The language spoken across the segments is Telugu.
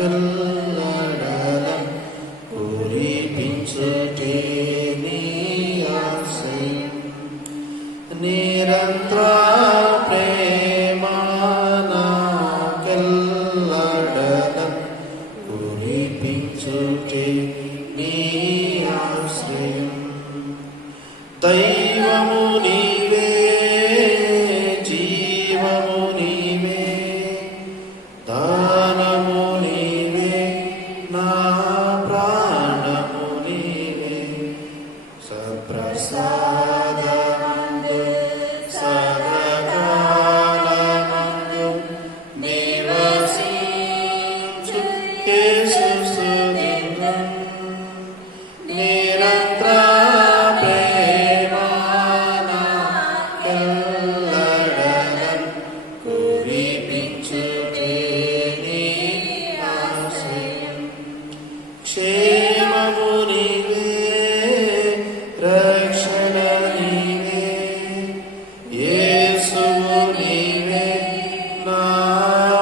ఎల్లడలం కురిపించుటే నీ ఆశ్రయం. నిరంతర ప్రేమ నాకెల్లడలం కురిపించుటే నీ ఆశ్రయం. దైవము నీవే, జీవము నీవే, దానము నీవే, నా ప్రాణము నీవే. సప్రసాదమందు సదాకాలమందు నివసించు యేసు స్తుతింతుం. నిరంతర ప్రేమ నాకెల్లడలం కురిపించుటే నీ ఆశ్రయం. క్షేమము నీవే, రక్షణ నీవే, యేసువు నీవే, నా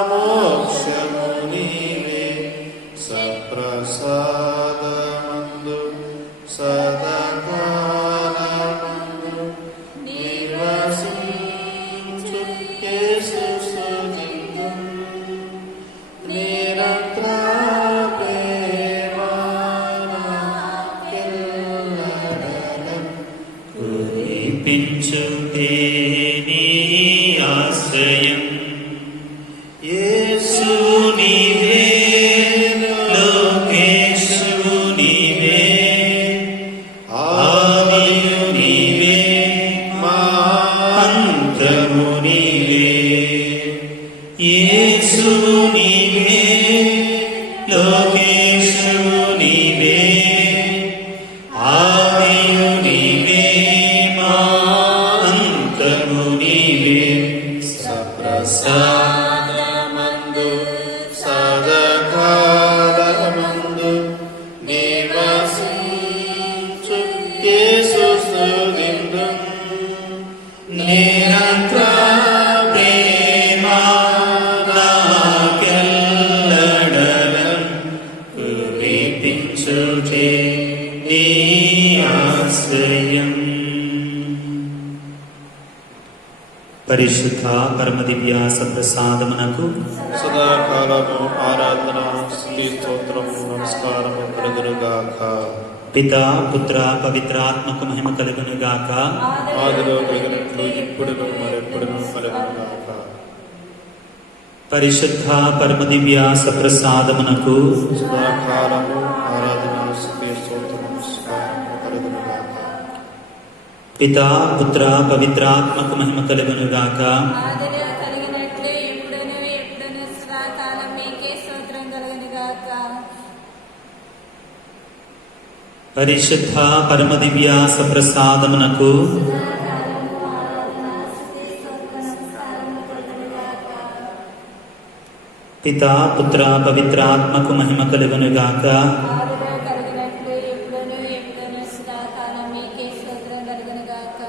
మోక్షము నీవే. సప్రసాదమందు సదాకాలమందు నివసించు యేసు స్తుతింతుం. నిరంతర ప్రేమ నాకెల్లడలం కురిపించుటే నీ ఆశ్రయం. యేసు నీవే, లోకేశు నీవే, ఆదియు నీవే, మా అంతము నీవే. యేసు నీవే, లోకేశు నీవే, ఆదియు నీవే, మా అంతము నీవే. సప్రసాదమందు సదాకాలమందు నివసించు యేసు స్తుతింతుం. నిరంతర ప్రేమ నాకెల్లడలం కురిపించుటే నీ ఆశ్రయం. పరిశుద్ధ పరమదివ్య సప్రసాదమునకు సదాకాలము ఆరాధన స్తుతి స్తోత్రము నమస్కారము కలుగునుగాక. పితా పుత్ర పవిత్రాత్మకు మహిమ కలుగునుగాక. ఆదిలో కలిగినట్లు ఇప్పుడును మరెప్పుడును కలుగునుగాక. పరిశుద్ధ పరమదివ్య సప్రసాదమునకు సదాకాలము ఆరాధన స్తుతి స్తోత్రము నమస్కారము కలుగునుగాక. పితా పుత్ర పవిత్రాత్మకు మహిమ కలుగునుగాక. ఆదిలో కలిగినట్లే ఇప్పుడును ఎప్పుడును సదాకాలం మీకే స్తోత్రం కలుగునుగాక. పరిశుద్ధ పరమదివ్య సప్రసాదమునకు పితా పుత్ర పవిత్రాత్మకు మహిమ కలుగునుగాక. ఆదిలో కలిగినట్లే ఇప్పుడును ఎప్పుడును సదాకాలం మీకే స్తోత్రం కలుగునుగాక.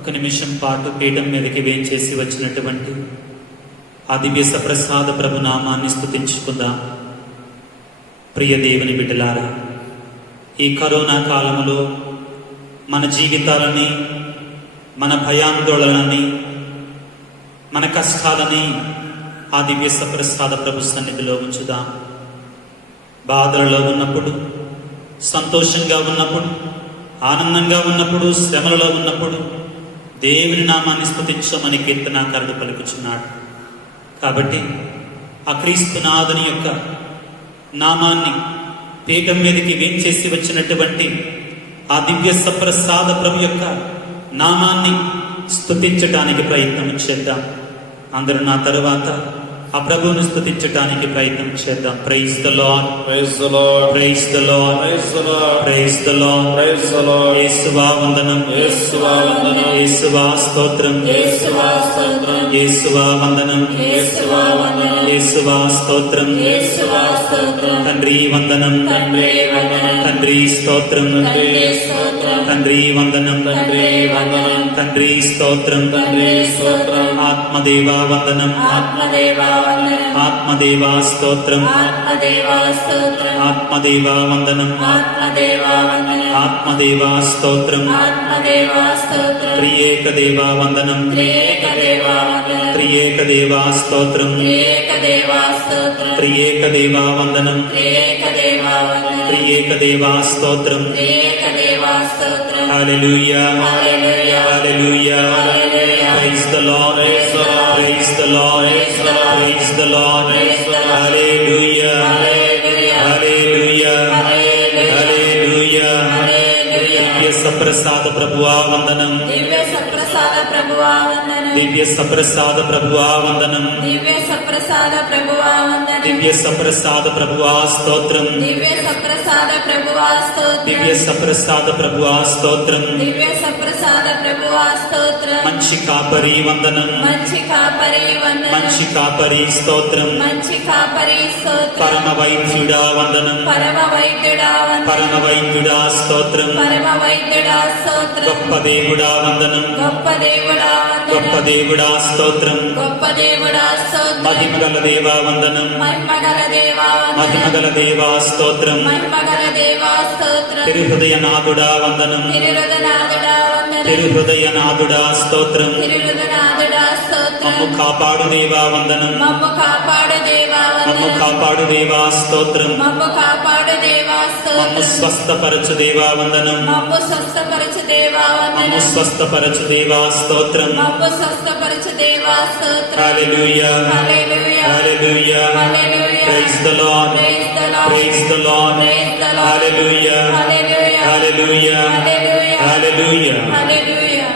ఒక నిమిషం పాటు పీఠం మీదకి వేంచేసి వచ్చినటువంటి ఆ దివ్య సప్రసాద ప్రభు నామాన్ని స్తుతించుకుందాం. ప్రియ దేవుని బిడ్డలారా, ఈ కరోనా కాలంలో మన జీవితాలని, మన భయాందోళనని, మన కష్టాలని ఆ దివ్య సప్రసాద ప్రభు సన్నిధిలో ఉంచుదాం. బాధలలో ఉన్నప్పుడు, సంతోషంగా ఉన్నప్పుడు, ఆనందంగా ఉన్నప్పుడు, శ్రమలలో ఉన్నప్పుడు దేవుని నామాన్ని స్తుతించమని కీర్తనాకారుడు పలుకుచున్నాడు. కాబట్టి ఆ క్రీస్తునాథుని యొక్క నామాన్ని పీఠం మీదకి వేంచేసి వచ్చినటువంటి ఆ దివ్య సప్రసాద ప్రభు యొక్క నామాన్ని స్తుతించటానికి ప్రయత్నం చేద్దాం. అందరూ నా తరువాత ఆ ప్రభువును స్తుతించటానికి ప్రయత్నం చేద్దాం. Praise the lord, praise the lord, praise the lord, praise the lord, praise the lord, praise the lord. యేసువా వందనం, యేసువా వందనం, యేసువా స్తోత్రం, యేసువా స్తోత్రం, యేసువా వందనం, యేసువా వందనం, యేసువా స్తోత్రం, యేసువా స్తోత్రం, తండ్రి వందనం, తండ్రి వందనం, తండ్రి స్తోత్రం, తండ్రి స్తోత్రం, తండ్రి వందనం, తండ్రి వందనం, తండ్రి స్తోత్రం, తండ్రి స్తోత్రం, ఆత్మదేవా వందనం, ఆత్మదేవా వందనం. ఆత్మదేవా స్తోత్రం. ఆత్మదేవా స్తోత్రం. ఆత్మదేవా వందనం. ఆత్మదేవా వందనం. ఆత్మదేవా స్తోత్రం. ఆత్మదేవా స్తోత్రం. త్రియేక దేవా వందనం. త్రియేక దేవా వందనం. త్రియేక దేవా స్తోత్రం. త్రియేక దేవా స్తోత్రం. త్రియేక దేవా వందనం. త్రియేక దేవా వందనం. త్రియేక దేవా స్తోత్రం. త్రియేక దేవా స్తోత్రం. హల్లెలూయా. హల్లెలూయా. హల్లెలూయా. హల్లెలూయా. Praise the Lord. Praise the Lord. Praise the Lord. Hallelujah. Hallelujah. Hallelujah. Hallelujah. Hallelujah. దివ్య సప్రసాద ప్రభువా వందనం. దివ్య సప్రసాద ప్రభువా వందనం. దివ్య సప్రసాద ప్రభువా వందనం. దివ్య సప్రసాద ప్రభువా వందనం. దివ్య సప్రసాద ప్రభువా స్తోత్రం. దివ్య సప్రసాద ప్రభువా స్తోత్రం. దివ్య సప్రసాద ప్రభువా స్తోత్రం. దివ్య సప్రసాద ప్రభువా స్తోత్రం. మంచి కాపరి వందనం. మంచి కాపరి వందనం. మంచి కాపరి స్తోత్రం. మంచి కాపరి స్తోత్రం. పరమ వైద్యుడా వందనం. పరమ వైద్యుడా వందనం. పరమ వైద్యుడా స్తోత్రం. పరమ వైద్యుడా స్తోత్రం. గొప్ప దేవుడా వందనం. గొప్ప దేవుడా గొప్ప వందనం. దేవుడా స్తోత్రం. గొప్ప దేవుడా స్తోత్రం. మహిమగల దేవా వందనం. మహిమగల దేవా వందనం. మహిమగల దేవా స్తోత్రం. మహిమగల దేవా స్తోత్రం. తిరుహృదయనాథుడా వందనం. తిరుహృదయనాథుడా వందనం. తిరుహృదయనాథుడా స్తోత్రం. తిరుహృదయనాథుడా స్తోత్రం. మమ్ము కాపాడు దేవా వందనం. మమ్ము కాపాడు దేవా మమ్ము వందనం. కాపాడు దేవా స్తోత్రం. మమ్ము కాపాడు దేవా మమ్ము స్తోత్రం. స్వస్థపరచు దేవా వందనం. మమ్ము స్వస్థపరచు దేవా మమ్ము వందనం. స్వస్థపరచు దేవా స్తోత్రం. మమ్ము స్వస్థపరచు దేవా స్తోత్రం. హల్లెలూయా. హల్లెలూయా. హల్లెలూయా. హల్లెలూయా. Praise the Lord. Praise the Lord. Praise the Lord. Praise the Lord. Hallelujah. Hallelujah. Hallelujah. Hallelujah. Hallelujah. హల్లెలూయా.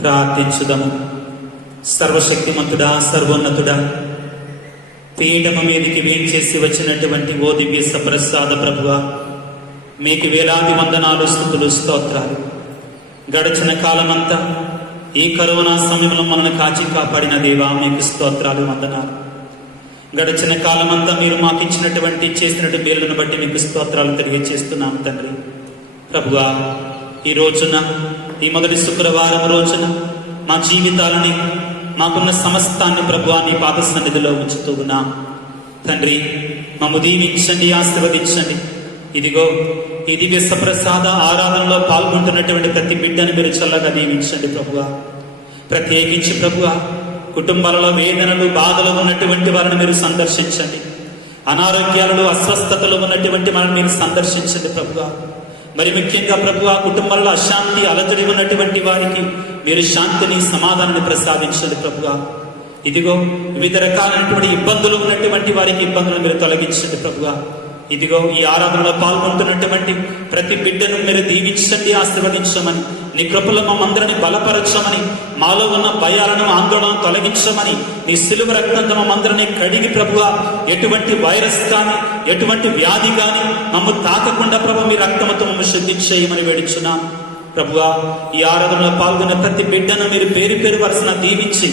ప్రార్థించుదము. సర్వశక్తిమంతుడా, సర్వోన్నతుడా, పీఠము మీదికి వేంచేసి వచ్చినటువంటి ఓ దివ్య సప్రసాద ప్రభువా, మీకు వేలాది వందనాలు, స్తుతులు, స్తోత్రాలు. గడిచిన కాలమంతా ఈ కరోనా సమయంలో మనల్ని కాచి కాపాడిన దేవా, మీకు స్తోత్రాలు, వందనాలు. గడిచిన కాలమంతా మీరు మాకు ఇచ్చినటువంటి చేసినటువంటి మేలును బట్టి మీకు స్తోత్రాలు తెలియజేస్తున్నాం తండ్రి. ప్రభువా, ఈ రోజున, ఈ మొదటి శుక్రవారం రోజున మా జీవితాలని, మాకున్న సమస్తాన్ని ప్రభువా నీ పాద సన్నిధిలో ఉంచుతూ ఉన్నాం తండ్రి. మమ్ము దీవించండి, ఆశీర్వదించండి. ఇదిగో ఈ దివ్య సప్రసాద ఆరాధనలో పాల్గొంటున్నటువంటి ప్రతి బిడ్డను మీరు చల్లగా దీవించండి ప్రభువా. ప్రత్యేకించి ప్రభువా, కుటుంబాలలో వేదనలు, బాధలు ఉన్నటువంటి వారిని మీరు సందర్శించండి. అనారోగ్యాలలో, అస్వస్థతలు ఉన్నటువంటి వారిని మీరు సందర్శించండి ప్రభువా. మరి ముఖ్యంగా ప్రభువా, కుటుంబాల్లో అశాంతి, అలజడి ఉన్నటువంటి వారికి మీరు శాంతిని, సమాధానాన్ని ప్రసాదించండి ప్రభువా. ఇదిగో వివిధ రకాలైనటువంటి ఇబ్బందులు ఉన్నటువంటి వారికి ఇబ్బందులను మీరు తొలగించండి ప్రభువా. ఇదిగో ఈ ఆరాధనలో పాల్గొంటున్నటువంటి ప్రతి బిడ్డను మీరు దీవించండి, ఆశీర్వదించమని, నీ కృపలో మమ్మందరిని బలపరచమని, మాలో ఉన్న భయాలను, ఆందోళన తొలగించమని, నీ సిలువ రక్తంతో మమ్మందరిని కడిగి ప్రభువా, ఎటువంటి వైరస్ కానీ, ఎటువంటి వ్యాధి కానీ మమ్ము తాకకుండా ప్రభు మీ రక్తముతో మమ్ము శుద్ధి చేయమని వేడుచున్నాం ప్రభువా. ఈ ఆరాధనలో పాల్గొన్న ప్రతి బిడ్డను మీరు పేరు పేరు వరుసన దీవించి,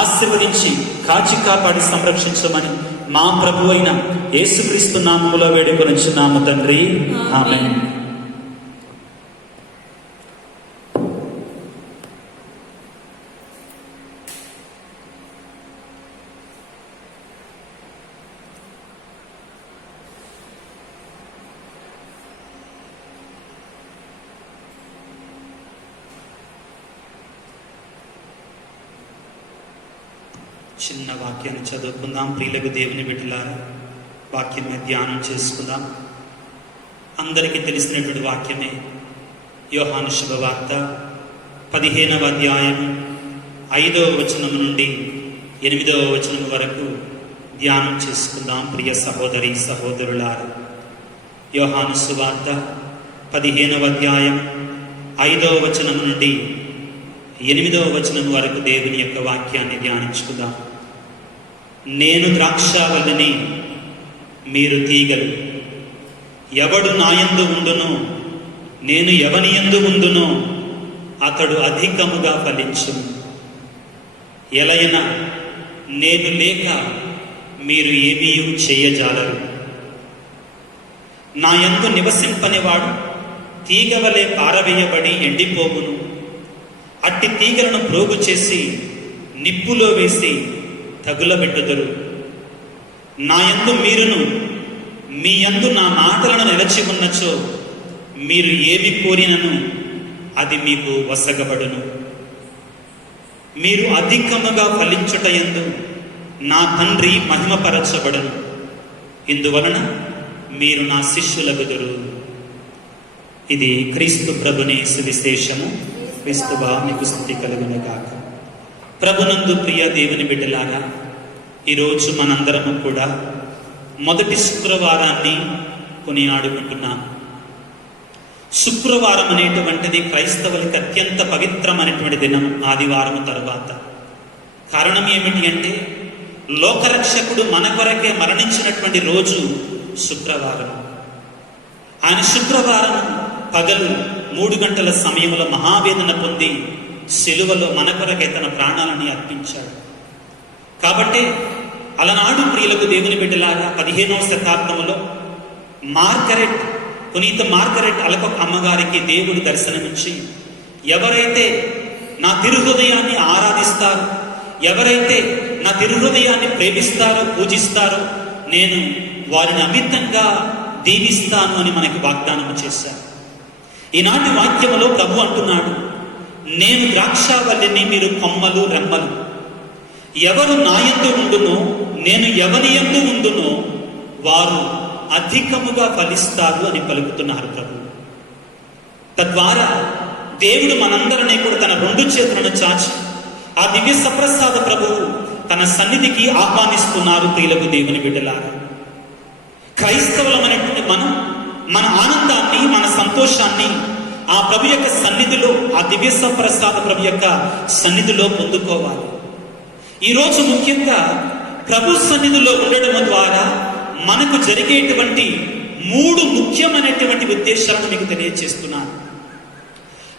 ఆశీర్వదించి, కాచి కాపాడి సంరక్షించమని మా ప్రభు అయిన యేసుక్రీస్తు నామములో వేడుకొనుచున్నాము తండ్రి. ఆమేన్. చిన్న వాక్యాన్ని చదువుకుందాం. ప్రియులకు దేవుని బిడ్డలారా, వాక్యం మీద ధ్యానం చేసుకుందాం. అందరికీ తెలిసినటువంటి వాక్యమే. యోహాను శుభవార్త 15వ అధ్యాయం 5వ వచనం నుండి 8వ వచనం వరకు ధ్యానం చేసుకుందాం. ప్రియ సహోదరి సహోదరులారా, యోహాను సువార్త 15వ అధ్యాయం 5వ వచనం నుండి 8వ వచనం వరకు దేవుని యొక్క వాక్యాన్ని ధ్యానించుకుందాం. నేను ద్రాక్షావల్లిని, మీరు తీగలు. ఎవడు నాయందు ఉండునో, నేను ఎవని యందు ఉండునో అతడు అధికముగా ఫలించును. ఎలయన నేను లేక మీరు ఏమీ చేయజాలరు. నా యందు నివసింపనివాడు తీగవలే పారవేయబడి ఎండిపోవును. అట్టి తీగలను ప్రోగు చేసి నిప్పులో వేసి తగులబెట్టుదురు. నా యందు మీరును మీ యందు నా మాటలను నిలచి ఉన్నచో మీరు ఏమి కోరినను అది మీకు వసగబడును. మీరు అధికముగా ఫలించుట యందు నా తండ్రి మహిమపరచబడును. ఇందువలన మీరు నా శిష్యులగుదురు. ఇది క్రీస్తు ప్రభుని సువిశేషము. క్రీస్తువా మీకు స్తుతి కలుగును గాక. ప్రభునందు ప్రియ దేవుని బిడ్డలాగా ఈరోజు మనందరము కూడా మొదటి శుక్రవారాన్ని కొనియాడుకుంటున్నాం. శుక్రవారం అనేటువంటిది క్రైస్తవులకి అత్యంత పవిత్రమైనటువంటి దినం ఆదివారం తర్వాత. కారణం ఏమిటి అంటే లోకరక్షకుడు మన కొరకే మరణించినటువంటి రోజు శుక్రవారం. ఆయన శుక్రవారం పగలు 3 గంటల సమయంలో మహావేదన పొంది శిలువలో మన కొరకే తన ప్రాణాలని అర్పించాడు. కాబట్టి అలనాడు ప్రియులకు దేవుని బిడ్డలాగా 15వ శతాబ్దంలో పునీత మార్గరెట్ అలకొక్ అమ్మగారికి దేవుడు దర్శనమిచ్చి, ఎవరైతే నా తిరుహృదయాన్ని ఆరాధిస్తారో, ఎవరైతే నా తిరుహృదయాన్ని ప్రేమిస్తారో, పూజిస్తారో, నేను వారిని అమితంగా దీవిస్తాను అని మనకి వాగ్దానం చేశారు. ఈనాటి వాక్యములో ప్రభు అంటున్నాడు, నేను ద్రాక్షావల్లిని, మీరు కొమ్మలు రెమ్మలు. ఎవరు నా యందు ఉండునో, నేను ఎవరి యందు ఉండునో వారు అధికముగా ఫలిస్తారు అని పలుకుతున్నారు ప్రభు. తద్వారా దేవుడు మనందరినీ కూడా తన 2 చేతులను చాచి ఆ దివ్య సప్రసాద ప్రభువు తన సన్నిధికి ఆహ్వానిస్తున్నారు. ప్రియులకు దేవుని బిడ్డలాగా క్రైస్తవులమైనటువంటి మనం మన ఆనందాన్ని, మన సంతోషాన్ని ఆ ప్రభు యొక్క సన్నిధిలో, ఆ దివ్య సప్రసాద ప్రభు యొక్క సన్నిధిలో పొందుకోవాలి. ఈరోజు ముఖ్యంగా ప్రభు సన్నిధిలో ఉండడం ద్వారా మనకు జరిగేటువంటి 3 ముఖ్యమైనటువంటి ఉద్దేశాలను మీకు తెలియజేస్తున్నాను.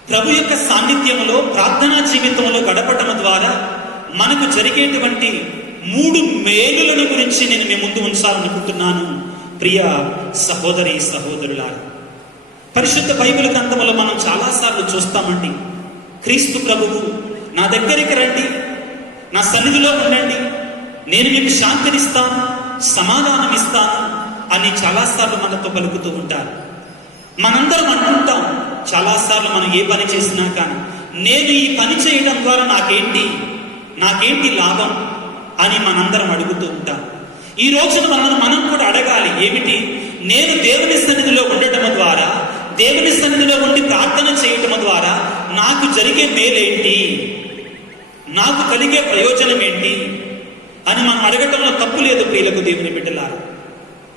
ప్రభు యొక్క సాన్నిధ్యంలో, ప్రార్థనా జీవితంలో గడపటం ద్వారా మనకు జరిగేటువంటి 3 మేలులను గురించి నేను మీ ముందు ఉంచాలనుకుంటున్నాను. ప్రియ సహోదరి సహోదరులారా, పరిశుద్ధ బైబిల్ గ్రంథంలో మనం చాలాసార్లు చూస్తామండి, క్రీస్తు ప్రభువు నా దగ్గరికి రండి, నా సన్నిధిలో ఉండండి, నేను మీకు శాంతినిస్తాను, సమాధానం ఇస్తాను అని చాలాసార్లు మనతో పలుకుతూ ఉంటారు. మనందరం అంటుంటాం చాలాసార్లు, మనం ఏ పని చేసినా కానీ, నేను ఈ పని చేయడం ద్వారా నాకేంటి లాభం అని మనందరం అడుగుతూ ఉంటాం. ఈ రోజున మనం కూడా అడగాలి, ఏమిటి? నేను దేవుని సన్నిధిలో ఉండటం ద్వారా, దేవుని సన్నిధిలో ఉండి ప్రార్థన చేయటం ద్వారా నాకు జరిగే మేలేంటి, నాకు కలిగే ప్రయోజనం ఏంటి అని మనం అడగటంలో తప్పు లేదు. ప్రియులకు దేవుని బిడ్డలారా,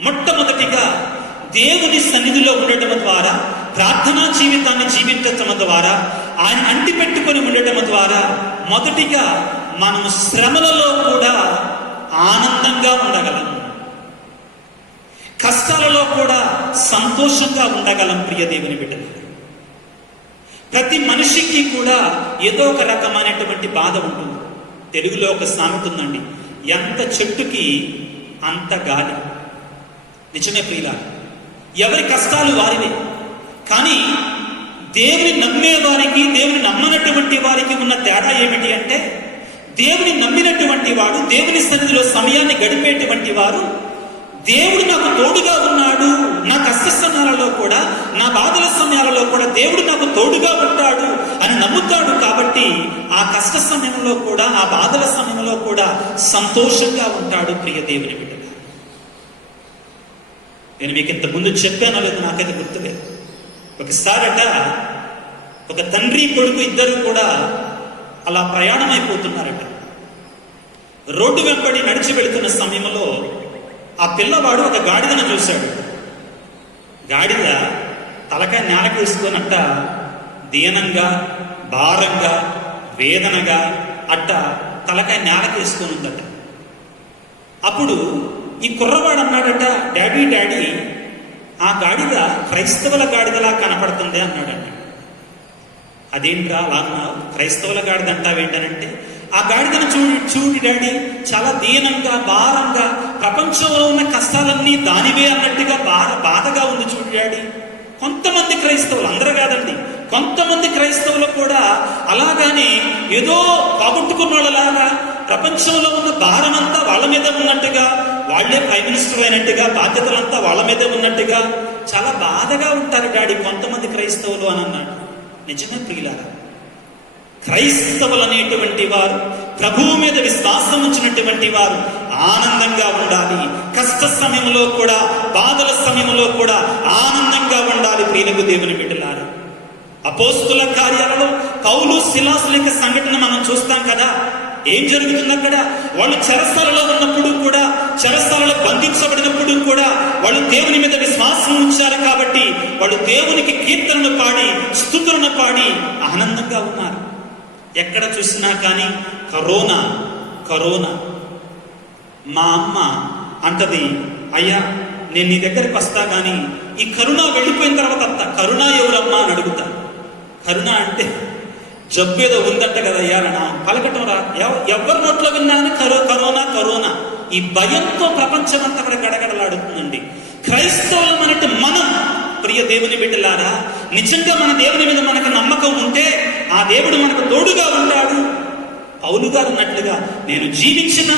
మొట్టమొదటిగా దేవుని సన్నిధిలో ఉండటం ద్వారా, ప్రార్థనా జీవితాన్ని జీవించటం ద్వారా, ఆయన అంటి పెట్టుకొని ఉండటం ద్వారా మొదటిగా మనం శ్రమలలో కూడా ఆనందంగా ఉండగలం, కష్టాలలో కూడా సంతోషంగా ఉండగలం. ప్రియ దేవుని బిడ్డలారా, ప్రతి మనిషికి కూడా ఏదో ఒక రకమైనటువంటి బాధ ఉంటుంది. తెలుగులో ఒక సామెత ఉందండి, ఎంత చెట్టుకి అంత గాలి. నిజమే ప్రియులారా, ఎవరి కష్టాలు వారివే. కానీ దేవుని నమ్మే వారికి, దేవుని నమ్మనటువంటి వారికి ఉన్న తేడా ఏమిటి అంటే, దేవుని నమ్మినటువంటి వాడు, దేవుని సన్నిధిలో సమయాన్ని గడిపేటువంటి వారు, దేవుడు నాకు తోడుగా ఉన్నాడు, నా కష్ట సమయాలలో కూడా, నా బాధల సమయాలలో కూడా దేవుడు నాకు తోడుగా ఉంటాడు అని నమ్ముతాడు. కాబట్టి ఆ కష్ట సమయంలో కూడా, ఆ బాధల సమయంలో కూడా సంతోషంగా ఉంటాడు. ప్రియ దేవుని బిడ్డ, నేను మీకు ఇంత ముందు చెప్పానో లేదు నాకైతే గుర్తులేదు. ఒకసారట ఒక తండ్రి కొడుకు ఇద్దరు కూడా అలా ప్రయాణం అయిపోతున్నారట. రోడ్డు వెంబడి నడిచి వెళుతున్న సమయంలో ఆ పిల్లవాడు ఒక గాడిదను చూశాడు. గాడిద తలకాయ నేలకు వేసుకున్నట్ట దీనంగా, భారంగా, వేదనగా అట్ట తలకాయ నేలకు వేసుకొని ఉందట. అప్పుడు ఈ కుర్రవాడు అన్నాడట, డాడీ డాడీ, ఆ గాడిద క్రైస్తవుల గాడిదలా కనపడుతుంది అన్నాడట. అదేంట్రా అలా అన్నావు, క్రైస్తవుల గాడిద అంటావేంటనంటే, ఆ గాడిదను చూడి డాడీ, చాలా దీనంగా, భారంగా, ప్రపంచంలో ఉన్న కష్టాలన్నీ దానివే అన్నట్టుగా బాధగా ఉంది చూడు డాడీ. కొంతమంది క్రైస్తవులు, అందరూ కాదండి, కొంతమంది క్రైస్తవులు కూడా అలాగానే ఏదో పోగొట్టుకున్న వాళ్ళలాగా, ప్రపంచంలో ఉన్న భారం అంతా వాళ్ళ మీద ఉన్నట్టుగా, వాళ్లే ప్రైమ్ మినిస్టర్ అయినట్టుగా, బాధ్యతలంతా వాళ్ళ మీదే ఉన్నట్టుగా చాలా బాధగా ఉంటారు డాడీ కొంతమంది క్రైస్తవులు అని అన్నాడు. నిజమే ప్రియులారా, క్రైస్తవులు అనేటువంటి వారు, ప్రభువు మీద విశ్వాసం ఉంచినటువంటి వారు ఆనందంగా ఉండాలి. కష్ట సమయంలో కూడా, బాధల సమయంలో కూడా ఆనందంగా ఉండాలి. ప్రియులకు దేవుని బిడ్డలారా, అపోస్తుల కార్యాలలో పౌలు శిలాసుల యొక్క సంఘటన మనం చూస్తాం కదా. ఏం జరుగుతుంది అక్కడ? వాళ్ళు చెరసాలలో ఉన్నప్పుడు కూడా, చెరసాలలో బంధించబడినప్పుడు కూడా వాళ్ళు దేవుని మీద విశ్వాసం ఉంచారు కాబట్టి వాళ్ళు దేవునికి కీర్తనలు పాడి, స్తుతులను పాడి ఆనందంగా ఉన్నారు. ఎక్కడ చూసినా కానీ కరోనా కరోనా. మా అమ్మ అంటది, అయ్యా నేను నీ దగ్గరికి వస్తా కానీ ఈ కరుణ వెళ్ళిపోయిన తర్వాత అత్త కరుణ ఎవరమ్మా అని అడుగుతా. కరుణ అంటే జబ్బు ఏదో ఉందంట కదా అయ్యా నా పలకటం రా, ఎవరి నోట్లో విన్నాను కరోనా కరోనా. ఈ భయంతో ప్రపంచం అంతా అక్కడ గడగడలాడుతుందండి. క్రైస్తవులం అన్నట్టు మనం, ప్రియ దేవుని బిడ్డలారా, నిజంగా మన దేవుని మీద మనకు నమ్మకం ఉంటే ఆ దేవుడు మనకు తోడుగా ఉంటాడు. పౌలు గారు అన్నట్లుగా నేను జీవించిన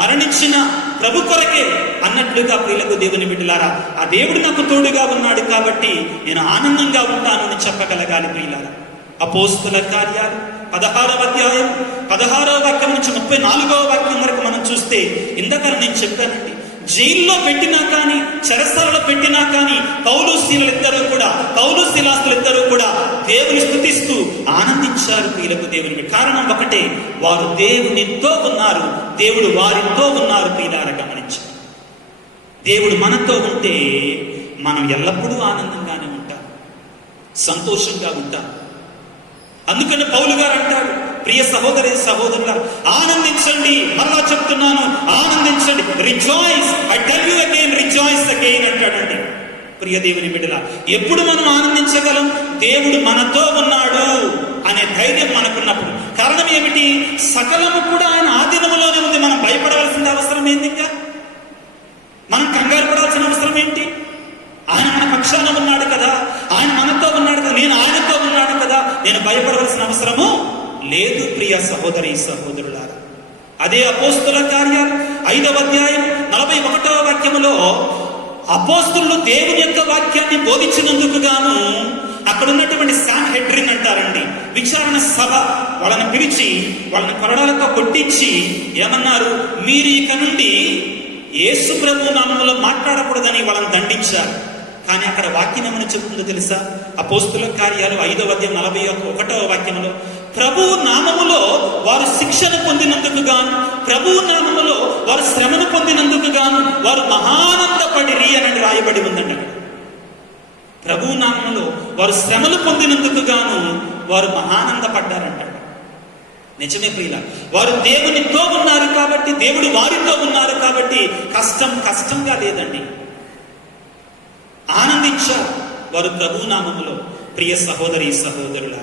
మరణించిన ప్రభు కొరకే అన్నట్లుగా ప్రియులకు దేవుని బిడ్డలారా, ఆ దేవుడు నాకు తోడుగా ఉన్నాడు కాబట్టి నేను ఆనందంగా ఉంటాను అని చెప్పగలగాలి ప్రియులారా. అపోస్తుల కార్యాలు 16వ అధ్యాయం 16వ వాక్యం నుంచి 34వ వాక్యం వరకు మనం చూస్తే, ఇందాక నేను చెప్పానండి, జైల్లో పెట్టినా కానీ, చెరసాలలో పెట్టినా కానీ పౌలు శీలాస్తులు ఇద్దరు కూడా దేవుని స్తుతిస్తూ ఆనందించారు. ప్రియులకు దేవుని కారణం ఒకటే, వారు దేవునితో ఉన్నారు, దేవుడు వారితో ఉన్నారు. ప్రియులారా గమనించారు, దేవుడు మనతో ఉంటే మనం ఎల్లప్పుడూ ఆనందంగానే ఉంటాం, సంతోషంగా ఉంటాం. అందుకని పౌలు గారు అంటారు, ప్రియ సహోదరి సహోదరులారా ఆనందించండి. మరలా చెప్తున్నాను, ఆనందించండి. Rejoice, I tell you again, rejoice again అంటాడండి. ప్రియ దేవుని బిడ్డల, ఎప్పుడు మనం ఆనందించగలం? దేవుడు మనతో ఉన్నాడు అనే ధైర్యం మనకున్నప్పుడు. కారణం ఏమిటి? సకలము కూడా ఆయన ఆధీనములోనే ఉంది. మనం భయపడవలసిన అవసరం ఏంది? ఇంకా మనం కంగారు పడాల్సిన అవసరం ఏంటి? ఆయన మన పక్షాన ఉన్నాడు కదా, ఆయన మనతో ఉన్నాడు కదా, నేను ఆయనతో ఉన్నాడు కదా, నేను భయపడవలసిన అవసరము లేదు. ప్రియ సహోదరి సహోదరులారా, అదే అపోస్తుల కార్యాలు 5వ అధ్యాయం 41వ వాక్యములో అపోస్తులు దేవుని యొక్క వాక్యాన్ని బోధించినందుకు గాను అక్కడ ఉన్నటువంటి సాన్హెడ్రిన్ అంటారండి, విచారణ సభ, వాళ్ళని పిలిచి వాళ్ళని కొరడాలతో కొట్టించి ఏమన్నారు? మీరు ఇక నుండి యేసు ప్రభు నామములో మాట్లాడకూడదని వాళ్ళని దండించారు. కానీ అక్కడ వాక్యం ఏమని చెప్తుందో తెలుసా? అపోస్తుల కార్యాలు 5వ అధ్యాయం 41వ వాక్యంలో, ప్రభు నామములో వారు శిక్షను పొందినందుకు గాను, ప్రభు నామములో వారు శ్రమను పొందినందుకు గాను వారు మహానందపడిరి అని రాయబడి ఉందండి. ప్రభు నామములో వారు శ్రమలు పొందినందుకు గాను వారు మహానందపడ్డారంట. నిజమే ప్రియుల, వారు దేవునితో ఉన్నారు కాబట్టి, దేవుడు వారితో ఉన్నారు కాబట్టి కష్టంగా లేదండి, ఆనందించారు వారు ప్రభు నామములో. ప్రియ సహోదరి సహోదరుల,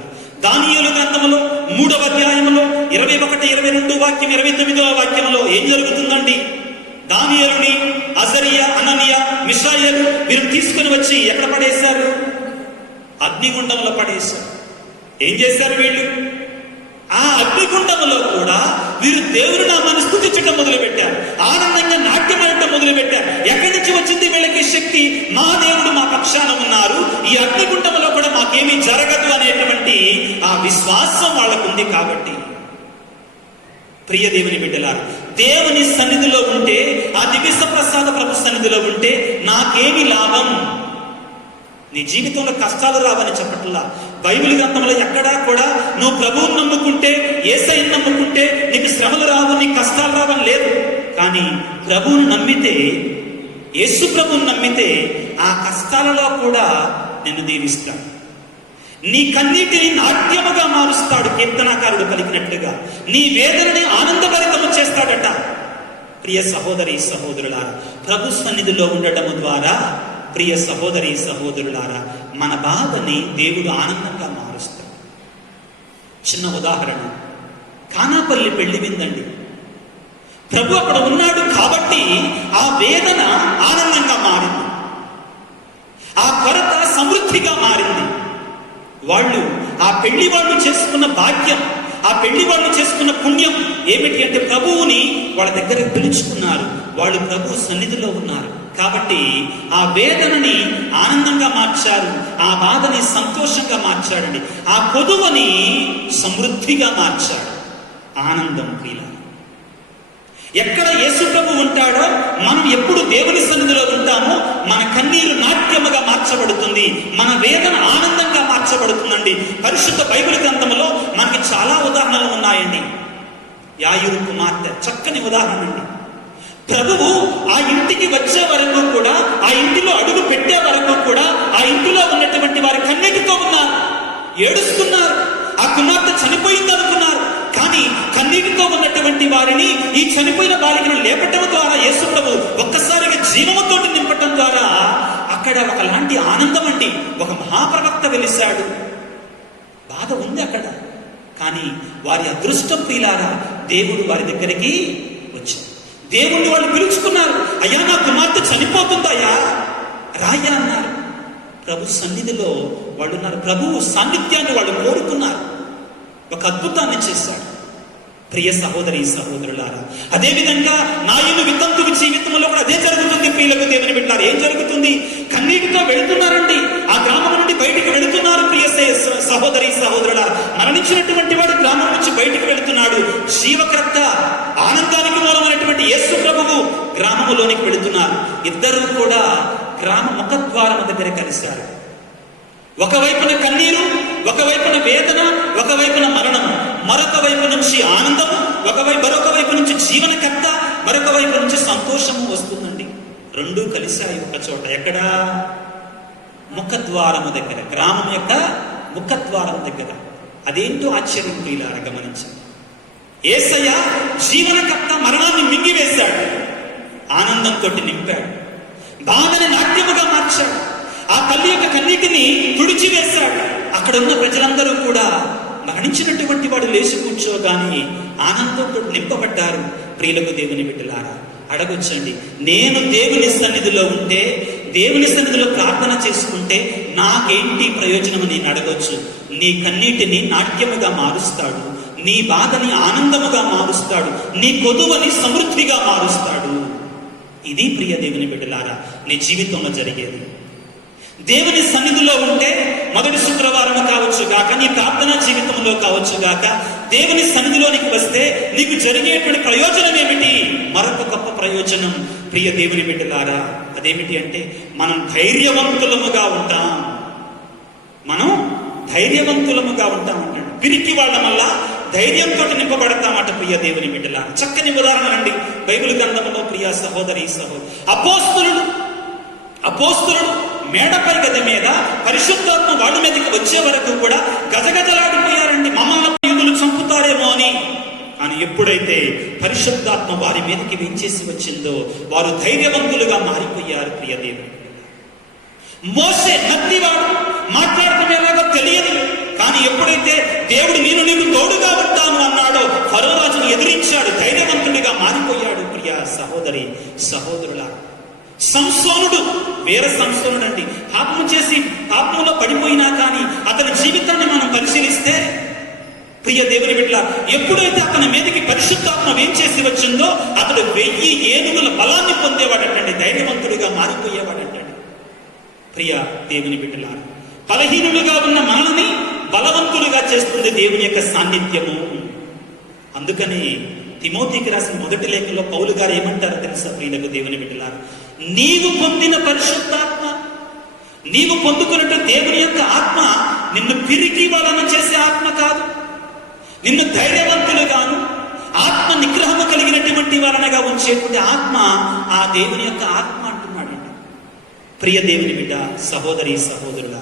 దానియేలు గ్రంథములో 3వ అధ్యాయములో 21, 22 వాక్యం, 29వ వాక్యంలో ఏం జరుగుతుందండి? దానియేలుని, అజరియా, అననీయా, మిషాయేలు వీరు తీసుకుని వచ్చి ఎక్కడ పడేశారు? అగ్నిగుండంలో పడేశారు. ఏం చేశారు వీళ్ళు? ఆ అగ్నిగుండంలో కూడా వీరు దేవుని నామాన్ని స్తుతించడం మొదలుపెట్టారు, ఆనందంగా నాట్యమనటం మొదలుపెట్టారు. ఎక్కడి నుంచి వచ్చింది వీళ్ళకి శక్తి? మా దేవుడు మా పక్షాన ఉన్నారు, ఈ అగ్నిగుండంలో కూడా మాకేమీ జరగదు అనేటువంటి ఆ విశ్వాసం వాళ్ళకు ఉంది. కాబట్టి ప్రియ దేవుని బిడ్డలారా, దేవుని సన్నిధిలో ఉంటే, ఆ దివ్య ప్రసాద ప్రభు సన్నిధిలో ఉంటే నాకేమి లాభం? నీ జీవితంలో కష్టాలు రావని చెప్పట్లా. బైబిల్ గ్రంథంలో ఎక్కడా కూడా నువ్వు ప్రభువుని నమ్ముకుంటే, యేసయ్యను నమ్ముకుంటే నీకు శ్రమలు రావు, నీకు కష్టాలు రావని లేదు. కానీ ప్రభువుని నమ్మితే, యేసు ప్రభువుని నమ్మితే ఆ కష్టాలలో కూడా నిన్ను దీవిస్తాడు, నీ కన్నీటిని నాట్యముగా మారుస్తాడు. కీర్తనాకారుడు పలికినట్లుగా నీ వేదనని ఆనందభరితము చేస్తాడట. ప్రియ సహోదరి సహోదరులారా, ప్రభు సన్నిధిలో ఉండటము ద్వారా, ప్రియ సహోదరి సహోదరులారా, మన బాధని దేవుడు ఆనందంగా మారుస్తాడు. చిన్న ఉదాహరణ, కానాపల్లి పెళ్లి విందండి. ప్రభు అక్కడ ఉన్నాడు కాబట్టి ఆ వేదన ఆనందంగా మారింది, ఆ కొరత సమృద్ధిగా మారింది. ఆ పెళ్లి వాళ్ళు చేసుకున్న భాగ్యం, ఆ పెళ్లి వాళ్ళు చేసుకున్న పుణ్యం ఏమిటి అంటే ప్రభువుని వాళ్ళ దగ్గరకు పిలుచుకున్నారు, వాళ్ళు ప్రభు సన్నిధిలో ఉన్నారు కాబట్టి ఆ వేదనని ఆనందంగా మార్చారు, ఆ బాధని సంతోషంగా మార్చాడండి, ఆ కొదువని సమృద్ధిగా మార్చాడు. ఆనందం ప్రియుల. ఎక్కడ యేసు ప్రభు ఉంటాడో మనం ఎప్పుడు దేవుని సన్నిధిలో ఉంటామో మన కన్నీరు నాట్యముగా మార్చబడుతుంది, మన వేదన ఆనందంగా మార్చబడుతుందండి. పరిశుద్ధ బైబిల్ గ్రంథంలో మనకి చాలా ఉదాహరణలు ఉన్నాయండి. యాయిరు కుమార్తె చక్కని ఉదాహరణ అండి. ప్రభువు ఆ ఇంటికి వచ్చే వరకు కూడా, ఆ ఇంటిలో అడుగు పెట్టే వరకు కూడా ఆ ఇంటిలో ఉన్నటువంటి వారి కన్నీటితో ఉన్నారు, ఏడుస్తున్నారు. ఆ కుమార్తె చనిపోయింది అనుకున్నారు, కానీ కన్నీటితో ఉన్నటువంటి వారిని ఈ చనిపోయిన బాలికను లేపటం ద్వారా యేసు ప్రభు ఒక్కసారిగా జీవముతోటి నింపటం ద్వారా అక్కడ ఒకలాంటి ఆనందం అండి. ఒక మహాప్రవక్త వెలిశాడు, బాధ ఉంది అక్కడ, కానీ వారి అదృష్టం ప్రియులారా దేవుడు వారి దగ్గరికి వచ్చాడు. దేవుణ్ణి వాళ్ళు పిలుచుకున్నారు. అయ్యా నా కుమార్తె చనిపోతుందయ్యా రాయ్యా అన్నారు. ప్రభు సన్నిధిలో వాళ్ళు ఉన్నారు, ప్రభువు సాన్నిధ్యాన్ని వాళ్ళు కోరుకున్నారు. ఒక అద్భుతాన్ని చేశాడు. ప్రియ సహోదరి సహోదరులారా, అదేవిధంగా నాయుడు వితంతువు జీవితంలో కూడా అదే జరుగుతుంది. ప్రియులకు దేవుని బిడ్డలారా, ఏం జరుగుతుంది? కన్నీటితో వెళుతున్నారండి, ఆ గ్రామం నుండి బయటికి వెళుతున్నారు. ప్రియ సహోదరి సహోదరులారా, మరణించినటువంటి వాడు గ్రామం నుంచి బయటికి వెళుతున్నాడు. జీవకర్త ఆనందానికి మూలమైనటువంటి యేసు ప్రభువు గ్రామంలోనికి వెళుతున్నారు. ఇద్దరు కూడా గ్రామ ముఖద్వారం దగ్గర కలిశారు. ఒకవైపున కన్నీరు, ఒకవైపున వేదన, ఒకవైపున మరణము, మరొక వైపు నుంచి ఆనందము, మరొక వైపు నుంచి జీవనకర్త, మరొక వైపు నుంచి సంతోషము వస్తుందండి. రెండూ కలిశాయి ఒక చోట. ఎక్కడ? ముఖద్వారము దగ్గర, గ్రామం యొక్క ముఖద్వారం దగ్గర. అదేంటో ఆశ్చర్యం ప్రియులారా గమనించి, యేసయ్య జీవనకర్త మరణాన్ని మింగివేశాడు, ఆనందంతో నింపాడు, బాధని నాట్యముగా మార్చాడు, ఆ తల్లి యొక్క కన్నీటిని తుడిచివేశాడు. అక్కడ ఉన్న ప్రజలందరూ కూడా మరణించినటువంటి వాడు లేచి కూర్చోగానే ఆనందంతో నింపబడ్డారు. ప్రియులకు దేవుని బిడ్డలారా, అడగొచ్చండి, నేను దేవుని సన్నిధిలో ఉంటే, దేవుని సన్నిధిలో ప్రార్థన చేసుకుంటే నాకేంటి ప్రయోజనం అని నేను అడగొచ్చు. నీ కన్నీటిని నాట్యముగా మారుస్తాడు, నీ బాధని ఆనందముగా మారుస్తాడు, నీ కొదువని సమృద్ధిగా మారుస్తాడు. ఇది ప్రియ దేవుని బిడ్డలారా నీ జీవితంలో జరిగేది. దేవుని సన్నిధిలో ఉంటే మొదటి శుక్రవారం కావచ్చు గాక, నీ ప్రార్థనా జీవితంలో కావచ్చు గాక, దేవుని సన్నిధిలోనికి వస్తే నీకు జరిగేటువంటి ప్రయోజనం ఏమిటి? మరొక గొప్ప ప్రయోజనం ప్రియ దేవుని బిడ్డలారా, అదేమిటి అంటే మనం ధైర్యవంతులముగా ఉంటాం. మనం ధైర్యవంతులముగా ఉంటాం అంటాడు. పిరికి వాళ్ళ వల్ల ధైర్యంతో నింపబడతామట ప్రియ దేవుని బిడ్డలారా. చక్కని ఉదాహరణ అండి బైబిల్ గ్రంథంలో. ప్రియ సహోదరి సహోదరు, అపోస్తులుడు మేడపై గది మీద పరిశుద్ధాత్మ వాళ్ళ మీదకి వచ్చే వరకు కూడా గజగజలాడిపోయారండి, మమ్మల్ని యూదులు చంపుతారేమో అని. కానీ ఎప్పుడైతే పరిశుద్ధాత్మ వారి మీదకి వెంచేసి వచ్చిందో వారు ధైర్యవంతులుగా మారిపోయారు. ప్రియ దేవుని, మోసే నత్తివాడు, మాట్లాడటం ఎలాగో తెలియదు, కానీ ఎప్పుడైతే దేవుడు నేను నీకు తోడుగా ఉంటాను అన్నాడో ఫరో రాజును ఎదిరించాడు, ధైర్యవంతుడిగా మారిపోయాడు. ప్రియ సహోదరి సహోదరుల, సంసోనుడు వీర సంసోనుడు అండి. పాపం చేసి పాపంలో పడిపోయినా కానీ అతని జీవితాన్ని మనం పరిశీలిస్తే ప్రియ దేవుని బిడ్డల, ఎప్పుడైతే అతని మీదకి పరిశుద్ధాత్మ వేంచేసి వచ్చిందో అతడు 1000 ఏనుగుల బలాన్ని పొందేవాడటండి, ధైర్యవంతుడిగా మారిపోయేవాడటండి. ప్రియ దేవుని బిడ్డల, బలహీనులుగా ఉన్న మనల్ని బలవంతులుగా చేస్తుంది దేవుని యొక్క సాన్నిధ్యము. అందుకని తిమోతికి రాసిన మొదటి లేఖలో పౌలు గారు ఏమంటారో తెలుసా ప్రియులకు దేవుని బిడ్డలారా, నీవు పొందిన పరిశుద్ధాత్మ, నీవు పొందుకున్నట్టు దేవుని యొక్క ఆత్మ నిన్ను పిరికి వాళ్ళను చేసే ఆత్మ కాదు, నిన్ను ధైర్యవంతులుగాను ఆత్మ నిగ్రహము కలిగినటువంటి వారనగా ఉంచేటువంటి ఆత్మ ఆ దేవుని యొక్క ఆత్మ అంటున్నాడండి. ప్రియ దేవుని బిడ్డ, సహోదరి సహోదరుల,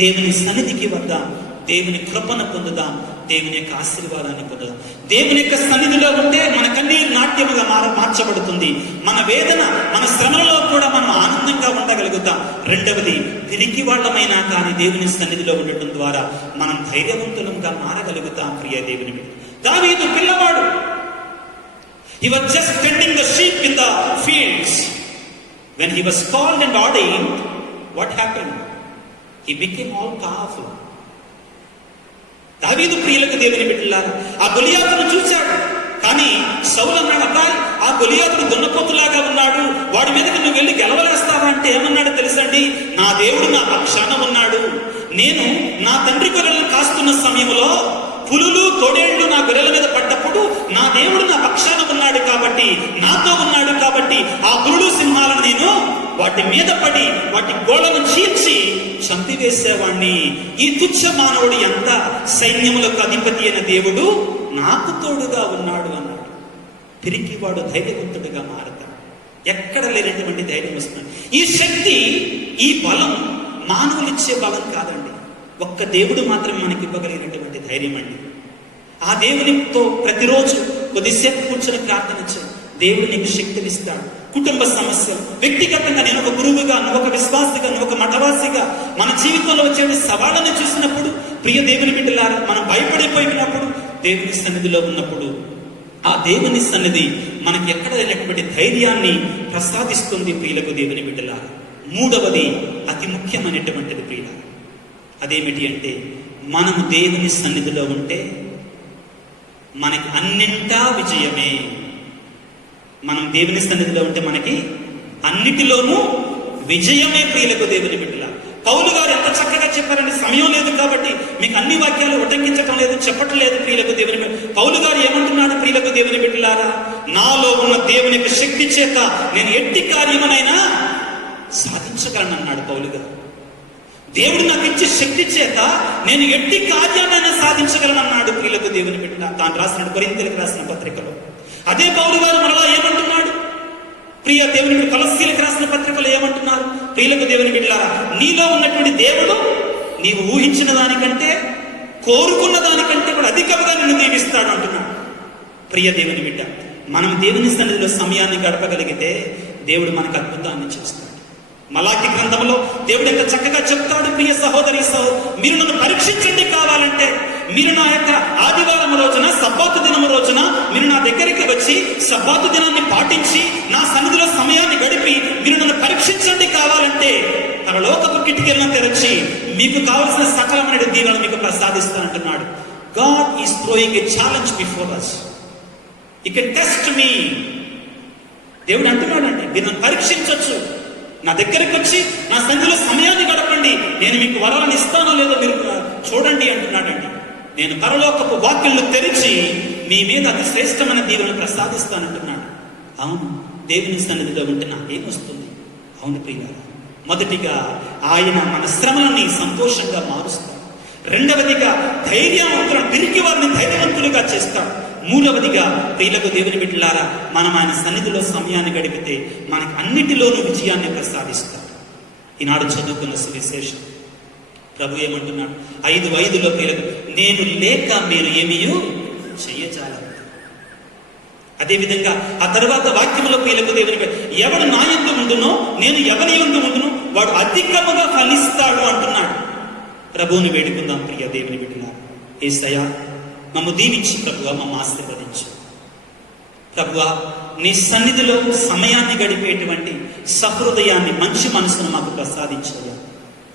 దేవుని సన్నిధికి వద్దాం, దేవుని కృపను పొందుదాం, దేవుని యొక్క ఆశీర్వాదాన్ని పొందుదాం. దేవుని యొక్క సన్నిధిలో ఉంటే మన కన్నీరు నాట్యముగా మార్చబడుతుంది. మన వేదన, మన శ్రమలలో కూడా మనం ఆనందంగా ఉండగలుగుతాం. రెండవది, పిరికి వాళ్ళమైనా కానీ దేవుని సన్నిధిలో ఉండటం ద్వారా మనం ధైర్యవంతులంగా మారగలుగుతాం. ప్రియ దేవుని బిడ్డ, దావీదు పిల్లవాడు, he was just tending the sheep in the fields. When he was called and ordained, what happened? He became all powerful. దావీదు ప్రియులకు దేవుని బిడ్డలారా, ఆ గొలియాతును చూశాడు, కానీ సౌలు అన్నాడు, అబ్బాయి ఆ గొలియాతుడు దున్నపోతులాగా ఉన్నాడు, వాడి మీదకి నువ్వు వెళ్ళి గెలవలేస్తావా అంటే ఏమన్నాడు తెలుసండి? నా దేవుడు నా పక్షాన ఉన్నాడు. నేను నా తండ్రి గొర్రెలను కాస్తున్న సమయంలో పులులు తోడేళ్లు నా గొర్రెల మీద పడ్డప్పుడు నా దేవుడు నా పక్షాన ఉన్నాడు కాబట్టి, నాతో ఉన్నాడు కాబట్టి ఆ పులులు సింహాలను నేను వాటి మీద పడి వాటి గోళ్లను చీల్చి చంపివేసేవాణ్ణి. ఈ తుచ్చ మానవుడు ఎంత సైన్యములకు అధిపతి అయిన దేవుడు నాకు తోడుగా ఉన్నాడు అన్నాడు. తిరిగి వాడు ధైర్యవంతుడుగా మారతాడు. ఎక్కడ లేనటువంటి ధైర్యం వస్తున్నాడు. ఈ శక్తి, ఈ బలం మానవులు ఇచ్చే బలం కాదండి. ఒక్క దేవుడు మాత్రమే మనకి ఇవ్వగలిగినటువంటి ధైర్యం అండి. ఆ దేవునితో ప్రతిరోజు కొద్దిసేపు కూర్చొని ప్రార్థన చేయి. దేవుడు నీకు శక్తినిస్తాడు. కుటుంబ సమస్యలు, వ్యక్తిగతంగా నేను ఒక గురువుగా, నువ్వు ఒక విశ్వాసిగా, నువ్వు ఒక మఠవాసిగా మన జీవితంలో వచ్చే సవాళ్ళను చూసినప్పుడు, ప్రియ దేవుని బిడ్డలారా, మనం భయపడిపోయినప్పుడు, దేవుని సన్నిధిలో ఉన్నప్పుడు ఆ దేవుని సన్నిధి మనకి ఎక్కడ లేనటువంటి ధైర్యాన్ని ప్రసాదిస్తుంది. ప్రియులకు దేవుని బిడ్డలారా, మూడవది అతి ముఖ్యమైనటువంటిది ప్రియుల, అదేమిటి అంటే మనము దేవుని సన్నిధిలో ఉంటే మనకి అన్నింటా విజయమే. మనం దేవుని సన్నిధిలో ఉంటే మనకి అన్నిటిలోనూ విజయమే. ప్రియులకు దేవుని బిడ్డల, పౌలు గారు ఎంత చక్కగా చెప్పారండి. సమయం లేదు కాబట్టి మీకు అన్ని వాక్యాలు ఉటంకించటం లేదు, చెప్పట్లేదు. ప్రియులకు దేవుని బిడ్డ, పౌలు గారు ఏమంటున్నాడు? ప్రియులకు దేవుని బిడ్డలారా, నాలో ఉన్న దేవుని శక్తి చేత నేను ఎట్టి కార్యమునైనా సాధించగలనన్నాడు పౌలు గారు. దేవుడు నాకు ఇచ్చే శక్తి చేత నేను ఎట్టి కార్యాన్నైనా సాధించగలనన్నాడు. ప్రియులకు దేవుని బిడ్డ, తాను రాసిన కొరింథీయులకు రాసిన పత్రికలో. అదే పౌలు గారు మరలా ఏమంటున్నాడు? ప్రియ దేవుని బిడ్డ, కొలస్సీయులకు రాసిన పత్రికలో ఏమంటున్నారు? ప్రియులకు దేవుని బిడ్డలారా, నీలో ఉన్నటువంటి దేవుడు నీవు ఊహించిన దానికంటే, కోరుకున్న దానికంటే కూడా అధికంగా నిన్ను దీవిస్తాడు అంటున్నాడు. ప్రియ దేవుని బిడ్డ, మనం దేవుని సన్నిధిలో సమయాన్ని గడపగలిగితే దేవుడు మనకు అద్భుతాన్ని చేస్తాడు. మలాకి గ్రంథంలో దేవుడు ఎంత చక్కగా చెప్తాడు. ప్రియ సహోదరి మీరు నన్ను పరీక్షించండి, కావాలంటే మీరు నా యొక్క ఆదివారం రోజున, సబ్బాతు దినం రోజున మీరు నా దగ్గరికి వచ్చి సబ్బాతు దినాన్ని పాటించి నా సన్నిధిలో సమయాన్ని గడిపి మీరు నన్ను పరీక్షించండి, కావాలంటే పరలోకపు కిటికీలను తెరచి మీకు కావలసిన సకలమైన దీవెనలు మీకు ప్రసాదిస్తానంటున్నాడు. God is throwing a challenge before us. You can test me. దేవుడు అంటున్నాడండి, మీరు నన్ను పరీక్షించవచ్చు, నా దగ్గరికి వచ్చి నా సన్నిధిలో సమయాన్ని గడపండి, నేను మీకు వరాలను ఇస్తానో లేదో మీరు చూడండి అంటున్నాడండి. నేను పరలోకపు వాక్యలను తెరిచి మీ మీద అతి శ్రేష్టమైన దీవెన ప్రసాదిస్తానంటున్నాడు. అవును, దేవుని సన్నిధిలో ఉంటే నాకేమొస్తుంది? అవును ప్రియులారా, మొదటిగా ఆయన మన శ్రమలని సంతోషంగా మారుస్తాడు. రెండవదిగా ధైర్యవంతులను, తిరిగి వారిని ధైర్యవంతులుగా చేస్తాడు. మూడవదిగా ప్రియులకు దేవుని బిడ్డలారా, మనం ఆయన సన్నిధిలో సమయాన్ని గడిపితే మనకు అన్నిటిలోనూ విజయాన్ని ప్రసాదిస్తాడు. ఈనాడు చదువుకున్న సువిశేషం ప్రభు ఏమంటున్నాడు? 5:5 ప్రియులకు, నేను లేక మీరు ఏమీ చెయ్యజాలరు. అదేవిధంగా ఆ తర్వాత వాక్యములో ప్రియులకు దేవుని బిడ్డ, ఎవడు నా యందు ఉండునో నేను ఎవరి యందు ఉండునో వాడు అధికముగా ఫలిస్తాడు అంటున్నాడు. ప్రభువుని వేడుకుందాం ప్రియ దేవుని బిడ్డలారా. యేసయ్యా, మమ్ము దీవించి ప్రభువా, మమ్మ ఆశీర్వదించు ప్రభువా. నీ సన్నిధిలో సమయాన్ని గడిపేటువంటి సహృదయాన్ని, మంచి మనసును మాకు ప్రసాదించయ్యా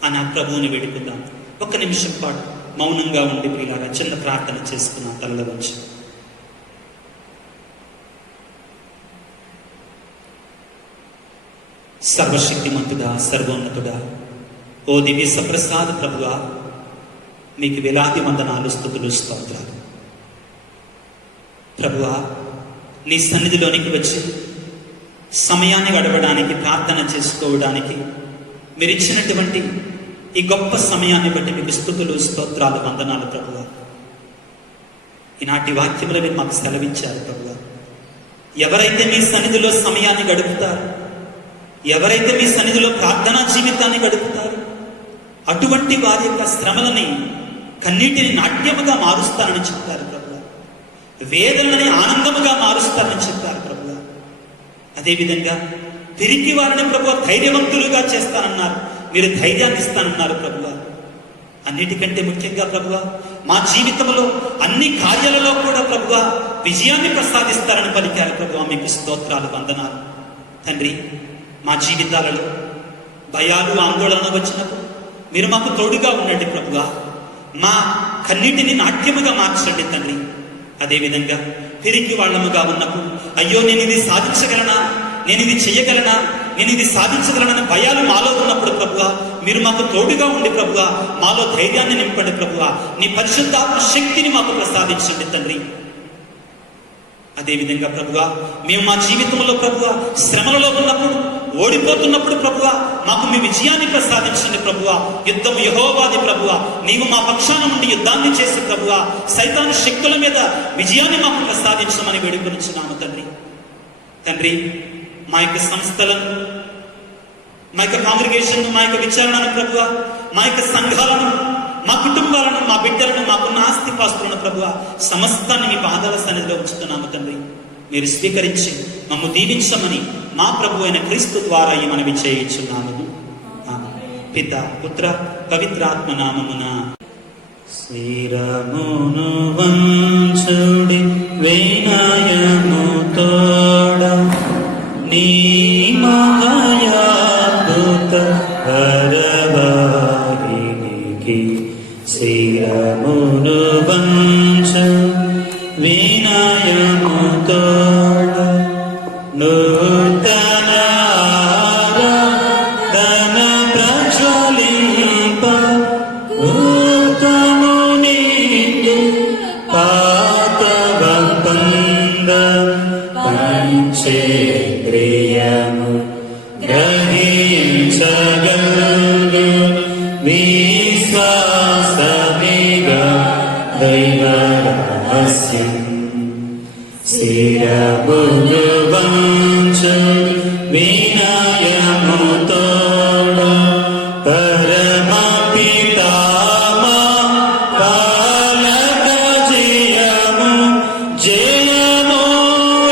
అని ఆ ప్రభువుని వేడుకుందాం. ఒక్క నిమిషం పాటు మౌనంగా ఉండి ప్రియులారా చిన్న ప్రార్థన చేసుకున్నాం తలలో వచ్చి. సర్వశక్తిమంతుడా, సర్వోన్నతుడా, ఓ దివ్య సప్రసాద ప్రభువా, మీకు వేలాది వందనాలు, స్తుతులు, స్తోత్రాలు. ప్రభువా, నీ సన్నిధిలోనికి వచ్చి సమయాన్ని గడపడానికి, ప్రార్థన చేసుకోవడానికి మీరు ఇచ్చినటువంటి ఈ గొప్ప సమయాన్ని బట్టి మీకు స్తుతులు, స్తోత్రాలు, వందనాలు ప్రభువా. ఈనాటి వాక్యములు మీరు మాకు సెలవిచ్చారు ప్రభువా. ఎవరైతే మీ సన్నిధిలో సమయాన్ని గడుపుతారు, ఎవరైతే మీ సన్నిధిలో ప్రార్థనా జీవితాన్ని గడుపుతారు, అటువంటి వారి యొక్క శ్రమలని, కన్నీటిని నాట్యముగా మారుస్తారని చెప్పారు ప్రభువా. వేదనని ఆనందముగా మారుస్తారని చెప్పారు ప్రభువా. అదేవిధంగా తిరిగి వారిని ప్రభువా ధైర్యవంతులుగా చేస్తానన్నారు. మీరు ధైర్యాన్ని ఇస్తానన్నారు ప్రభువా. అన్నిటికంటే ముఖ్యంగా ప్రభువా, మా జీవితంలో అన్ని కార్యాలలో కూడా ప్రభువా విజయాన్ని ప్రసాదిస్తారని పలికారు ప్రభువా. మీకు స్తోత్రాలు, వందనాలు తండ్రి. మా జీవితాలలో భయాలు, ఆందోళన వచ్చినప్పుడు మీరు మాకు తోడుగా ఉండండి ప్రభువా. మా కన్నీటిని నాట్యముగా మార్చండి తండ్రి. అదేవిధంగా పిరికి వాళ్ళముగా ఉన్నప్పుడు, అయ్యో నేను ఇది సాధించగలనా, నేను ఇది చెయ్యగలనా, నేను ఇది సాధించగలనని భయాలు మాలో ఉన్నప్పుడు ప్రభువా, మీరు మాకు తోడుగా ఉండి ప్రభువా, మాలో ధైర్యాన్ని నింపండి ప్రభువా, నీ పరిశుద్ధాత్మ శక్తిని మాకు ప్రసాదించండి తండ్రి. అదేవిధంగా ప్రభువా, మేము మా జీవితంలో ప్రభువా శ్రమలలో ఉన్నప్పుడు, ఓడిపోతున్నప్పుడు ప్రభువా, మాకు మీ విజయాన్ని ప్రసాదించండి ప్రభువా. యుద్ధం యెహోవాది ప్రభువా, నీవు మా పక్షాన నుండి యుద్ధాన్ని చేసి ప్రభువా, సైతాను శక్తుల మీద విజయాన్ని మాకు ప్రసాదించమని వేడుకొనిచున్నాము తండ్రి. తండ్రి, మా యొక్క సంస్థలను, మా యొక్క కాంగ్రిగేషన్, మా యొక్క విచారణను ప్రభువా, మా యొక్క సంఘాలను, మా కుటుంబాలను, మా బిడ్డలను, మాకున్న ఆస్తిపాస్తులను ప్రభువా సమస్తాన్ని మీ పాదాల సన్నిధిలో ఉంచుతున్నాము తండ్రి. మీరు స్వీకరించి మమ్ము దీవించమని మా ప్రభు అయిన క్రీస్తు ద్వారా ఈ మనవి చేయించున్నాము. పిత, పుత్ర, పవిత్రాత్మ నామమున. శ్రీరామును వంచుడి వినయము తోడ నీ మహాయాద్భుత వరవాహినికి శ్రీరామును వంచు వినయము తోడ నూతన ఆరాధన ప్రజ్వలింప ఊతము నీకు పాతవ పంద పంచే ప్రియము గ్రహించగలు విశ్వాసమిగా దైవ రహస్యం శిరమును వంచు వినయము తోడ పరమ పితామా పాలక జయము జయము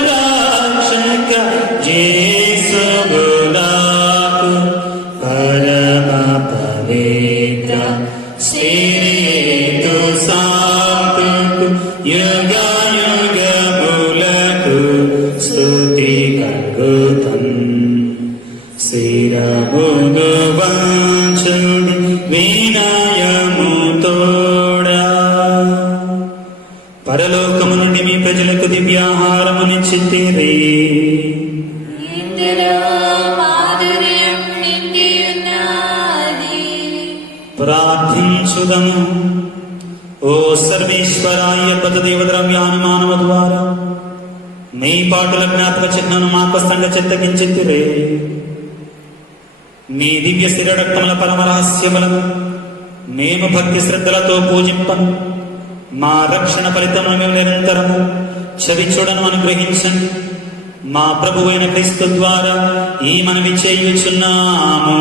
రక్షక యేసునాకు పరమ పవిత్ర శ్రీరేతు సాంతుకు యుగ యుగములకు స్తుతి కలుగుతం. శ్రీరామును వంచుడి వినయము తోడా. పరలోకము నుండి మీ ప్రజలకు దివ్యాహారమునిచ్చితిరి. ఇందులో మాధుర్యం నిండియున్నది. ప్రార్థించుదము. ఓ సర్వేశ్వరాయ పదదేవద్రవ్యానుమానము ద్వారా మీ పాటుల జ్ఞాపక చిహ్నను మాకు సంగ చెత్తగించితిరే. మీ దివ్య శిరరక్తముల పరమ రహస్యములను మేము భక్తి శ్రద్ధలతో పూజింపను. మా రక్షణ ఫలితమును మేము నిరంతరము చవి చూడను అనుగ్రహించండి. మా ప్రభువైన క్రీస్తు ద్వారా ఈ మనవి చేయుచున్నాము.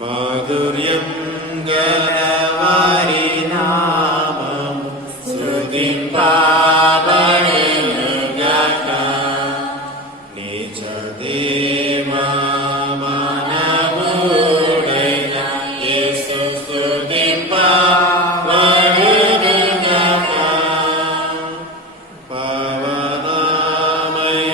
మాధుర్యం గలవారి నామం స్తుతింపబడునుగాక. నిజ దేవా మానవుడైన యేసు స్తుతింపబడునుగాక. పవనమయ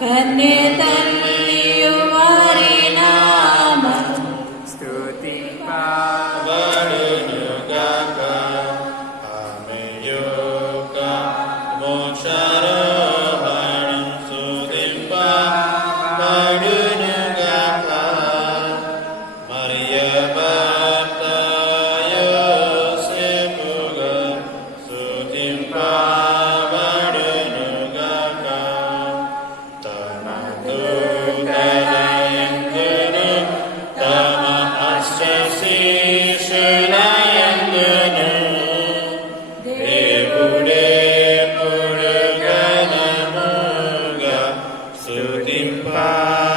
కన్య తల్లియు వారి నామం స్తుతింపబడునుగాక. ఆమె యొక్క మోక్షారోహణం స్తుతింపబడునుగాక. మరియ భర్త యోసేపుగా స్తుతింపబడునుగాక. తమ దూతలయందును తమ అష్టశీర్షులయందును దేవుడెప్పుడు ఘనముగా స్తుతింపబడును.